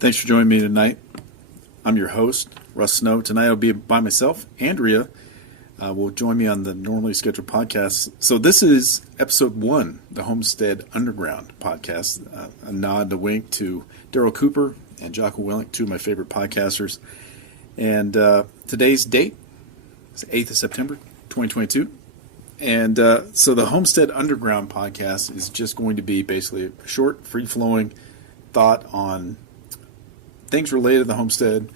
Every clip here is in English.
Thanks for joining me tonight. I'm your host, Russ Snow. Tonight I'll be by myself. Andrea will join me on the normally scheduled podcast. So this is episode 1, the Homestead Underground podcast, a nod, a wink to Daryl Cooper and Jocko Willink, two of my favorite podcasters. And today's date is 8th of September, 2022. And so the Homestead Underground podcast is just going to be basically a short, free-flowing thought on things related to the homestead,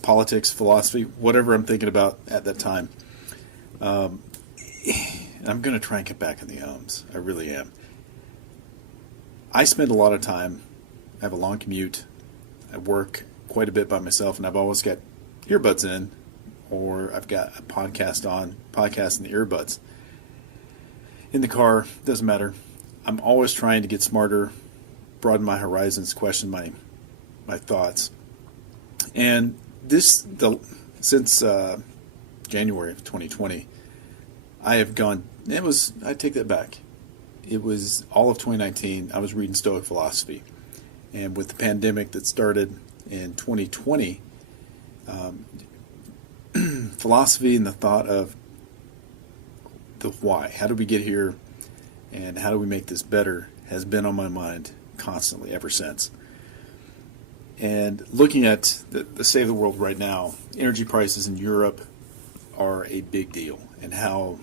politics, philosophy, whatever I'm thinking about at that time. I'm going to try and get back in the ums. I really am. I spend a lot of time. I have a long commute. I work quite a bit by myself, and I've always got earbuds in, or I've got a podcast in the earbuds. In the car, doesn't matter. I'm always trying to get smarter, broaden my horizons, question my thoughts. And since January of 2020, I take that back. It was all of 2019, I was reading Stoic philosophy. And with the pandemic that started in 2020, philosophy and the thought of the why, how did we get here, and how do we make this better, has been on my mind constantly ever since. And looking at the state of the world right now, energy prices in Europe are a big deal, and how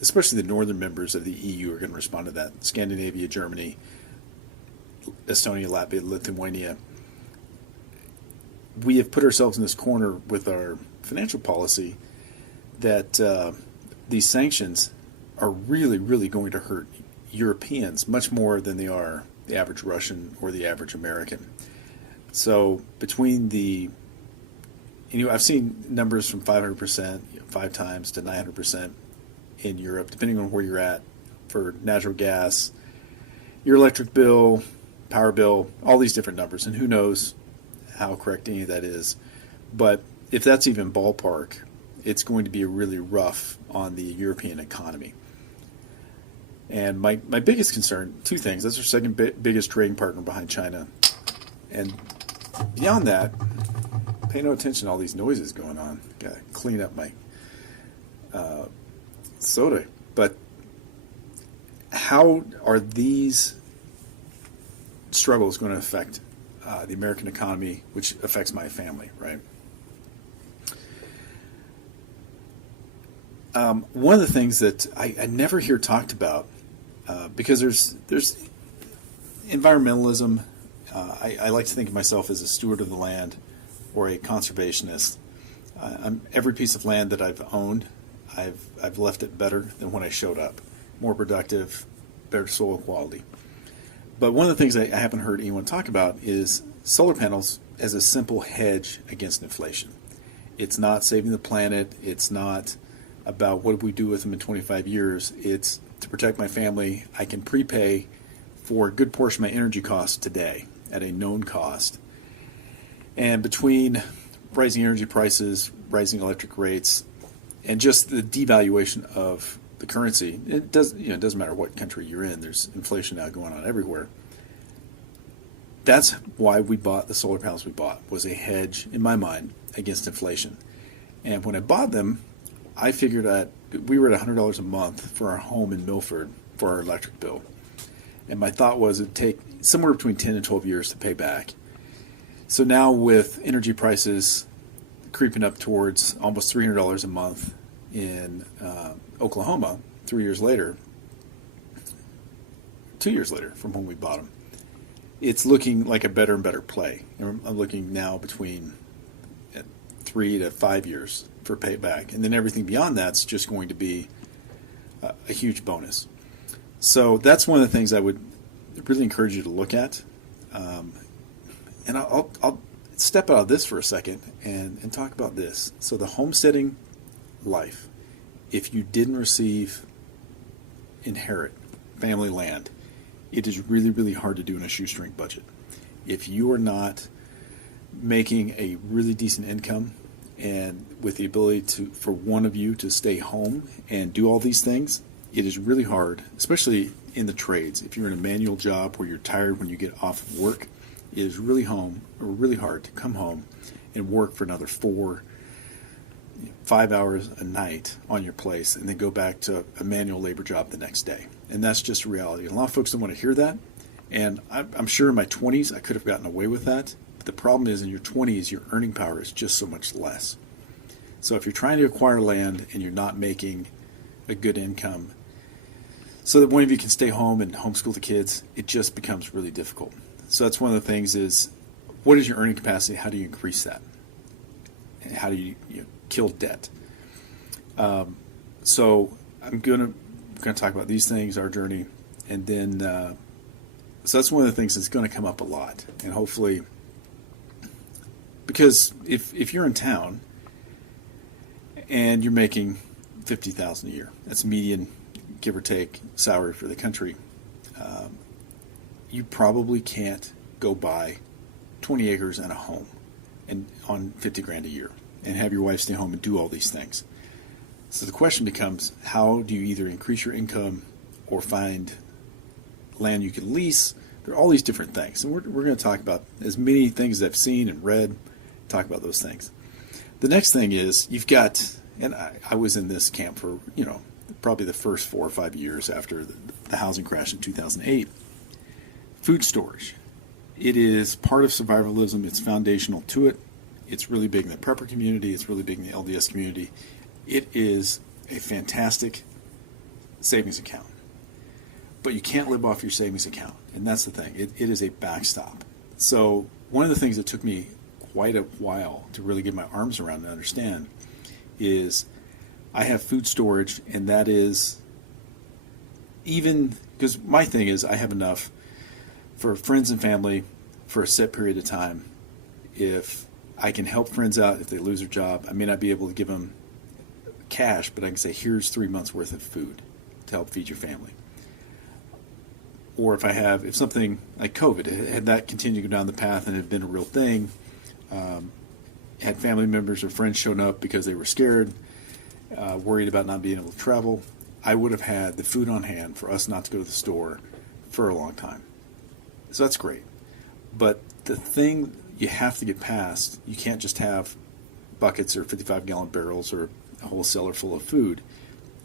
especially the northern members of the EU are going to respond to that. Scandinavia, Germany, Estonia, Latvia, Lithuania. We have put ourselves in this corner with our financial policy that these sanctions are really, really going to hurt Europeans much more than they are the average Russian or the average American. So between I've seen numbers from 500%, 5 times to 900% in Europe, depending on where you're at, for natural gas, your electric bill, power bill, all these different numbers, and who knows how correct any of that is. But if that's even ballpark, it's going to be really rough on the European economy. And my biggest concern, 2 things. That's our second biggest trading partner behind China. And beyond that, pay no attention to all these noises going on. Got to clean up my soda. But how are these struggles going to affect the American economy, which affects my family, right? One of the things that I never hear talked about, because there's environmentalism. I like to think of myself as a steward of the land or a conservationist. Every piece of land that I've owned, I've left it better than when I showed up, more productive, better soil quality. But one of the things I haven't heard anyone talk about is solar panels as a simple hedge against inflation. It's not saving the planet. It's not about what do we do with them in 25 years. It's to protect my family. I can prepay for a good portion of my energy costs today at a known cost. And between rising energy prices, rising electric rates, and just the devaluation of the currency, it doesn't matter what country you're in, there's inflation now going on everywhere. That's why we bought the solar panels we bought, was a hedge, in my mind, against inflation. And when I bought them, I figured that we were at $100 a month for our home in Milford for our electric bill. And my thought was it'd take somewhere between 10 and 12 years to pay back. So now with energy prices creeping up towards almost $300 a month in Oklahoma, 2 years later from when we bought them, it's looking like a better and better play. And I'm looking now between 3 to 5 years for payback. And then everything beyond that's just going to be a huge bonus. So that's one of the things I would really encourage you to look at. And I'll step out of this for a second and talk about this. So the homesteading life, if you didn't inherit family land, it is really, really hard to do in a shoestring budget. If you are not making a really decent income and with the ability for one of you to stay home and do all these things, it is really hard, especially in the trades. If you're in a manual job where you're tired when you get off of work, it is really really hard to come home and work for another 5 hours a night on your place and then go back to a manual labor job the next day. And that's just a reality. And a lot of folks don't want to hear that. And I'm sure in my 20s I could have gotten away with that. But the problem is in your 20s, your earning power is just so much less. So if you're trying to acquire land and you're not making a good income so that one of you can stay home and homeschool the kids, it just becomes really difficult. So that's one of the things is, what is your earning capacity? How do you increase that? And how do you kill debt? So I'm going to talk about these things, our journey, and then so that's one of the things that's going to come up a lot. And hopefully, because if you're in town and you're making $50,000 a year, that's median, give or take, salary for the country, you probably can't go buy 20 acres and a home and on 50 grand a year and have your wife stay home and do all these things. So the question becomes, how do you either increase your income or find land you can lease? There are all these different things. And we're going to talk about as many things as I've seen and read, talk about those things. The next thing is you've got, and I was in this camp for, probably the first 4 or 5 years after the housing crash in 2008. Food storage. It is part of survivalism. It's foundational to it. It's really big in the prepper community. It's really big in the LDS community. It is a fantastic savings account. But you can't live off your savings account. And that's the thing. It is a backstop. So one of the things that took me quite a while to really get my arms around and understand is I have food storage, and that is even, because my thing is I have enough for friends and family for a set period of time. If I can help friends out if they lose their job, I may not be able to give them cash, but I can say, here's 3 months worth of food to help feed your family. Or if something like COVID, had that continued to go down the path and had been a real thing, had family members or friends shown up because they were scared, worried about not being able to travel, I would have had the food on hand for us not to go to the store for a long time. So that's great. But the thing you have to get past, you can't just have buckets or 55-gallon barrels or a whole cellar full of food.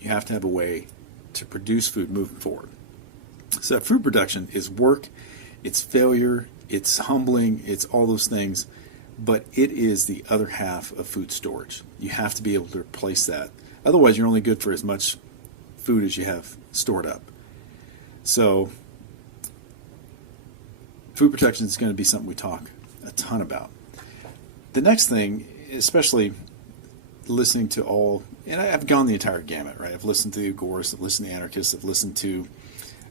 You have to have a way to produce food moving forward. So that food production is work, it's failure, it's humbling, it's all those things, but it is the other half of food storage. You have to be able to replace that. Otherwise, you're only good for as much food as you have stored up. So food protection is going to be something we talk a ton about. The next thing, especially listening to all, and I've gone the entire gamut, right? I've listened to the agorists, I've listened to the anarchists, I've listened to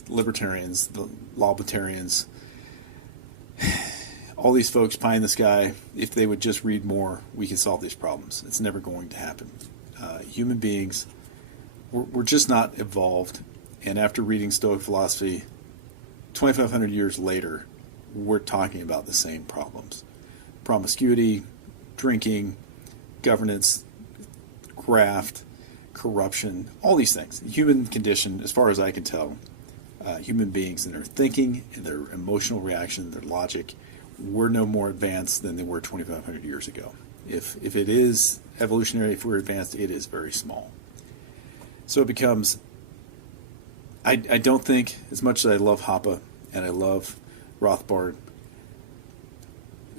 libertarians, the lawbitarians, all these folks pie in the sky. If they would just read more, we could solve these problems. It's never going to happen. Human beings, we're just not evolved. And after reading Stoic philosophy, 2,500 years later, we're talking about the same problems. Promiscuity, drinking, governance, graft, corruption, all these things. The human condition, as far as I can tell, human beings and their thinking and their emotional reaction, their logic, we're no more advanced than they were 2,500 years ago. If it is evolutionary, if we're advanced, it is very small. So it becomes, I don't think, as much as I love Hoppe and I love Rothbard,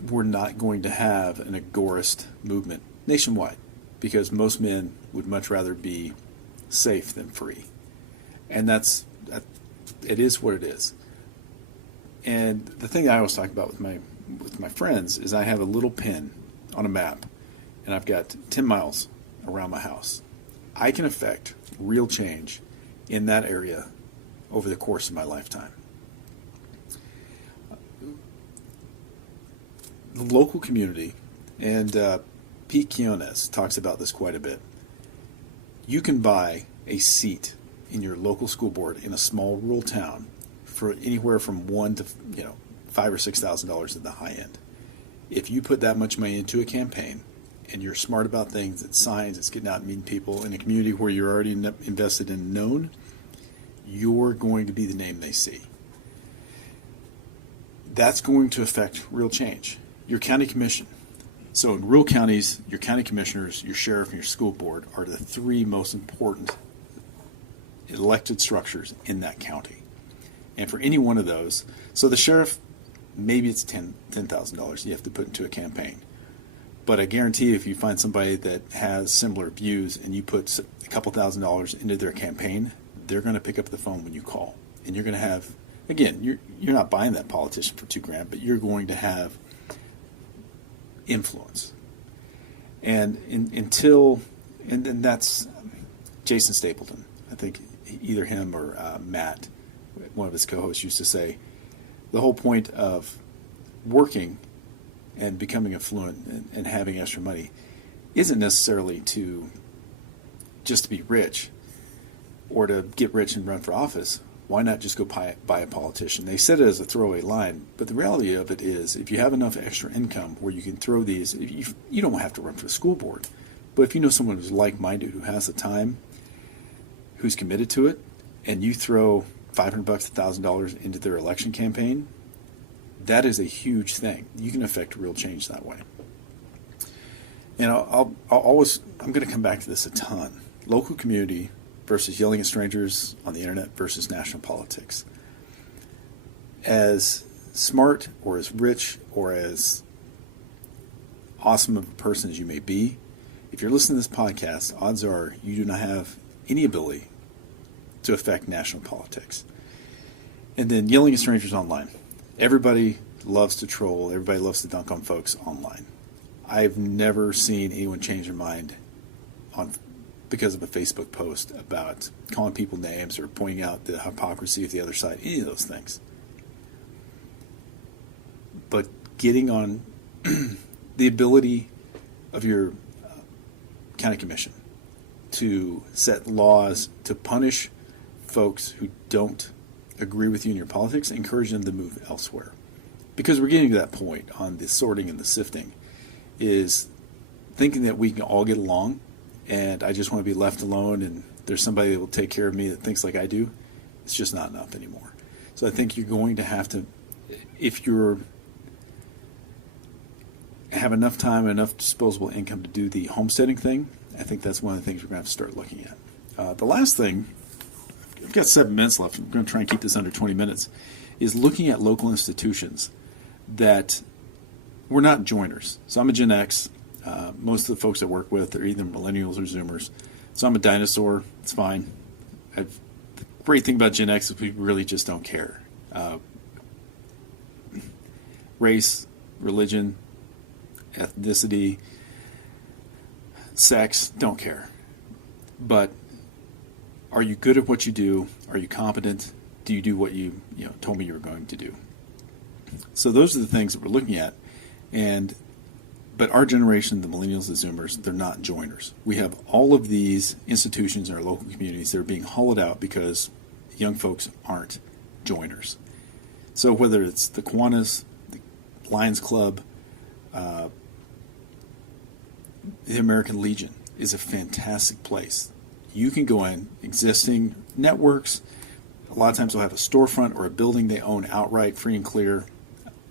we're not going to have an agorist movement nationwide, because most men would much rather be safe than free. And it is what it is. And the thing that I always talk about with my friends is I have a little pin on a map, and I've got 10 miles around my house. I can affect real change in that area over the course of my lifetime. The local community, and Pete Quinones talks about this quite a bit. You can buy a seat in your local school board in a small rural town for anywhere from $1,000 to $5,000 or $6,000 at the high end. If you put that much money into a campaign and you're smart about things, it's signs, it's getting out and meeting people in a community where you're already invested and known, you're going to be the name they see. that's going to affect real change. Your county commission. So in rural counties, your county commissioners, your sheriff, and your school board are the three most important elected structures in that county. And for any one of those, so the sheriff, maybe it's $10,000 you have to put into a campaign. But I guarantee if you find somebody that has similar views and you put a couple $1,000s into their campaign, they're going to pick up the phone when you call. And you're going to have, again, you're not buying that politician for $2,000, but you're going to have influence. And then that's Jason Stapleton. I think either him or Matt, one of his co-hosts, used to say, the whole point of working and becoming affluent and having extra money isn't necessarily to just to be rich or to get rich and run for office. Why not just go buy a politician? They said it as a throwaway line, but the reality of it is if you have enough extra income where you can throw these, you don't have to run for the school board. But if you know someone who's like-minded, who has the time, who's committed to it, and you throw $500, $1,000 into their election campaign, that is a huge thing. You can affect real change that way. And I'm going to come back to this a ton. Local community versus yelling at strangers on the internet versus national politics. As smart or as rich or as awesome of a person as you may be, if you're listening to this podcast, odds are you do not have any ability to affect national politics. And then yelling at strangers online. Everybody loves to troll. Everybody loves to dunk on folks online. I've never seen anyone change their mind because of a Facebook post about calling people names or pointing out the hypocrisy of the other side, any of those things. But getting on the ability of your county commission to set laws to punish folks who don't agree with you in your politics, encourage them to move elsewhere. Because we're getting to that point on the sorting and the sifting, is thinking that we can all get along and I just want to be left alone and there's somebody that will take care of me that thinks like I do. It's just not enough anymore. So I think you're going to have to, if you're have enough time, enough disposable income to do the homesteading thing, I think that's one of the things we're going to have to start looking at. The last thing, I've got 7 minutes left. I'm going to try and keep this under 20 minutes, is looking at local institutions that we're not joiners. So I'm a Gen X. Most of the folks I work with are either millennials or Zoomers. So I'm a dinosaur. It's fine. The great thing about Gen X is we really just don't care. Race, religion, ethnicity, sex, don't care. But are you good at what you do? Are you competent? Do you do what you told me you were going to do? So those are the things that we're looking at. But our generation, the millennials, the Zoomers, they're not joiners. We have all of these institutions in our local communities that are being hollowed out because young folks aren't joiners. So whether it's the Kiwanis, the Lions Club, the American Legion is a fantastic place. You can go in, existing networks. A lot of times they'll have a storefront or a building they own outright, free and clear.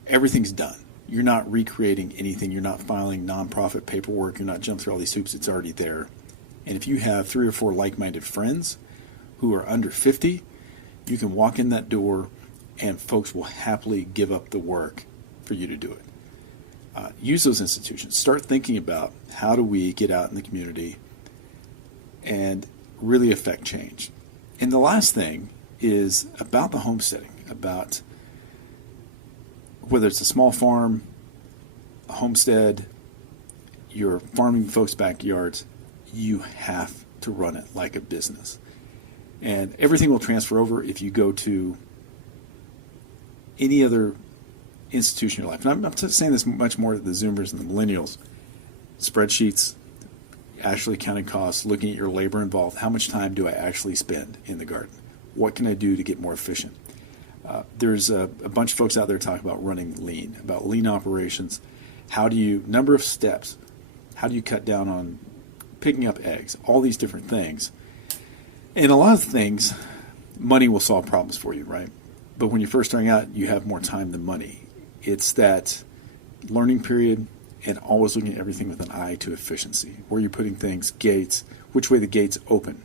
Everything's done. You're not recreating anything. You're not filing nonprofit paperwork. You're not jumping through all these hoops. It's already there. And if you have 3 or 4 like-minded friends who are under 50, you can walk in that door and folks will happily give up the work for you to do it. Use those institutions. Start thinking about how do we get out in the community and really affect change. And the last thing is about the homesteading, about whether it's a small farm, a homestead, you're farming folks' backyards, you have to run it like a business. And everything will transfer over if you go to any other institution in your life. And I'm not saying this much more to the Zoomers and the millennials. Spreadsheets, actually counting costs, looking at your labor involved. How much time do I actually spend in the garden? What can I do to get more efficient? There's a bunch of folks out there talking about running lean, about lean operations. Number of steps, how do you cut down on picking up eggs, all these different things. And a lot of things, money will solve problems for you, right? But when you're first starting out, you have more time than money. It's that learning period and always looking at everything with an eye to efficiency. Where you're putting things, gates, which way the gates open.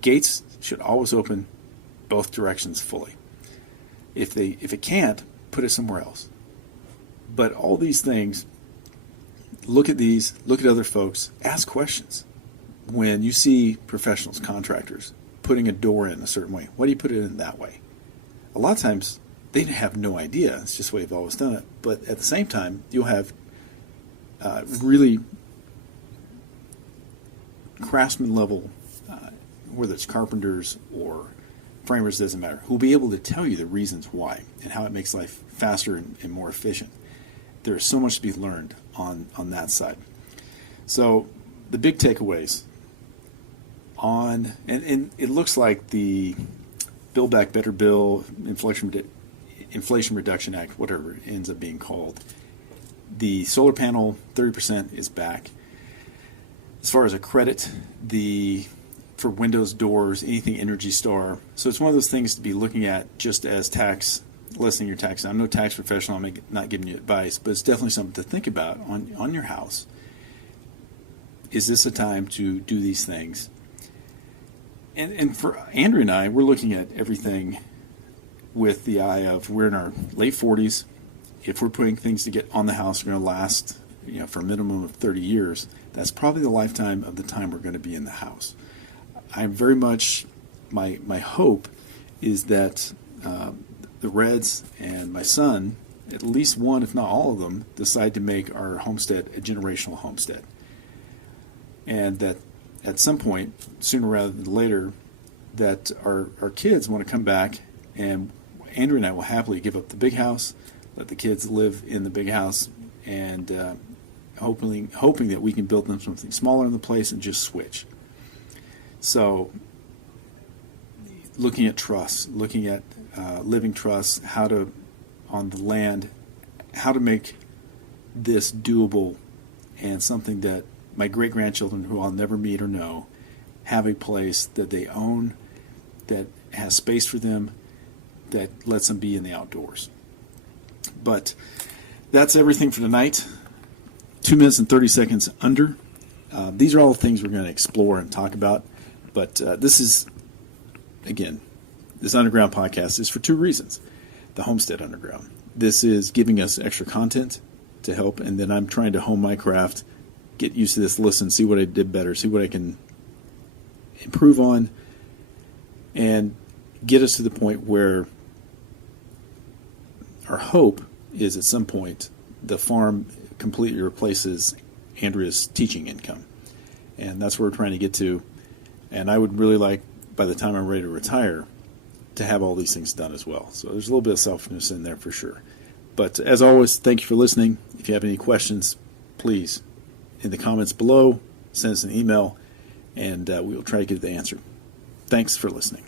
Gates should always open both directions fully. If it can't, put it somewhere else. But all these things, look at these, look at other folks, ask questions. When you see professionals, contractors, putting a door in a certain way, why do you put it in that way? A lot of times, they have no idea. It's just the way they've always done it. But at the same time, you'll have really craftsman level, whether it's carpenters or framers, doesn't matter, who will be able to tell you the reasons why and how it makes life faster and more efficient. There is so much to be learned on that side. So the big takeaways on, and it looks like the Build Back Better bill, Inflation Reduction Act, whatever it ends up being called, the solar panel 30% is back. As far as a credit, for windows, doors, anything Energy Star. So it's one of those things to be looking at just as lessening your tax. I'm no tax professional. I'm not giving you advice, but it's definitely something to think about on your house. Is this a time to do these things? And for Andrew and I, we're looking at everything with the eye of we're in our late 40s. If we're putting things to get on the house, we're going to last, for a minimum of 30 years. That's probably the lifetime of the time we're going to be in the house. I'm very much, my hope is that the Reds and my son, at least one, if not all of them, decide to make our homestead a generational homestead. And that at some point, sooner rather than later, that our kids want to come back, and Andrew and I will happily give up the big house, let the kids live in the big house, and hoping that we can build them something smaller in the place and just switch. So looking at trusts, looking at living trusts, on the land, how to make this doable and something that my great-grandchildren, who I'll never meet or know, have a place that they own, that has space for them, that lets them be in the outdoors. But that's everything for tonight. 2 minutes and 30 seconds under. These are all the things we're going to explore and talk about. But this is, again, this Underground podcast is for two reasons. The Homestead Underground. This is giving us extra content to help, and then I'm trying to hone my craft, get used to this, listen, see what I did better, see what I can improve on, and get us to the point where our hope is at some point the farm completely replaces Andrea's teaching income. And that's where we're trying to get to. And I would really like, by the time I'm ready to retire, to have all these things done as well. So there's a little bit of selfishness in there for sure. But as always, thank you for listening. If you have any questions, please, in the comments below, send us an email, and we will try to get the answer. Thanks for listening.